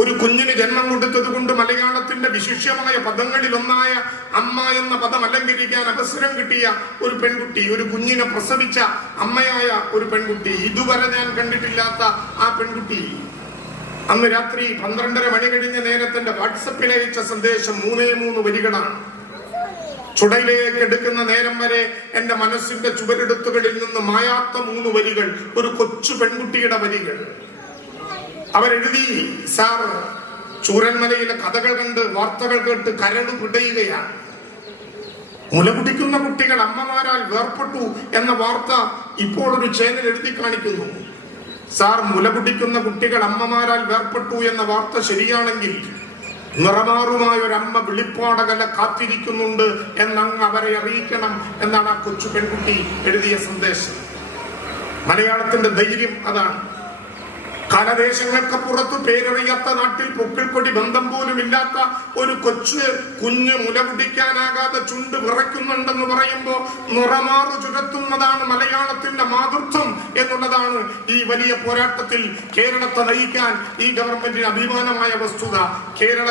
ഒരു കുഞ്ഞിന് ജന്മം കൊടുത്തത് കൊണ്ട് മലയാളത്തിന്റെ വിശിഷ്യമായ പദങ്ങളിൽ ഒന്നായ അമ്മ എന്ന പദം അലങ്കരിക്കാൻ അവസരം കിട്ടിയ ഒരു പെൺകുട്ടി ഒരു കുഞ്ഞിനെ പ്രസവിച്ച അമ്മയായ ഒരു പെൺകുട്ടി. ഇതുവരെ ഞാൻ കണ്ടിട്ടില്ലാത്ത ആ പെൺകുട്ടി. അന്ന് രാത്രി പന്ത്രണ്ടര മണി കഴിഞ്ഞ നേരത്തിന്റെ വാട്സപ്പിൽ അയച്ച സന്ദേശം മൂന്നേ മൂന്ന് വരികളാണ്. ചുടയിലേക്ക് എടുക്കുന്ന നേരം വരെ എന്റെ മനസ്സിന്റെ ചുവരെടുത്തുകളിൽ നിന്ന് മായാത്ത മൂന്ന് വരികൾ ഒരു കൊച്ചു പെൺകുട്ടിയുടെ വരികൾ. അവരെഴുതി സാർ ചൂരന്മലയിലെ കഥകൾ കണ്ട് വാർത്തകൾ കേട്ട് കരട് പിടയുകയാണ്. മുലകുടിക്കുന്ന കുട്ടികൾ അമ്മമാരാൽ വേർപ്പെട്ടു എന്ന വാർത്ത ഇപ്പോൾ ഒരു ചേനൽ എഴുതി കാണിക്കുന്നു. സാർ മുലകുടിക്കുന്ന കുട്ടികൾ അമ്മമാരാൽ വേർപ്പെട്ടു എന്ന വാർത്ത ശരിയാണെങ്കിൽ നിറമാറുമായ ഒരു അമ്മ വിളിപ്പാടകല കാത്തിരിക്കുന്നുണ്ട് എന്നങ്ങ് അവരെ അറിയിക്കണം എന്നാണ് ആ കൊച്ചു പെൺകുട്ടി എഴുതിയ സന്ദേശം. മലയാളത്തിന്റെ ധൈര്യം അതാണ്. കലദേശങ്ങൾക്ക് പുറത്ത് പേരറിയാത്ത നാട്ടിൽ പൊക്കിൾക്കൊടി ബന്ധം പോലും ഇല്ലാത്ത ഒരു കൊച്ച് കുഞ്ഞ് മുലകുടിക്കാനാകാതെ ചുണ്ട് വിറയ്ക്കുന്നുണ്ടെന്ന് പറയുമ്പോൾ നിറമാറു ചുരത്തുന്നതാണ് മലയാളത്തിന്റെ മാതൃത്വം എന്നുള്ളതാണ് ഈ വലിയ പോരാട്ടത്തിൽ കേരളത്തെ നയിക്കാൻ ഈ ഗവൺമെന്റിന് അഭിമാനമായ വസ്തുത. കേരള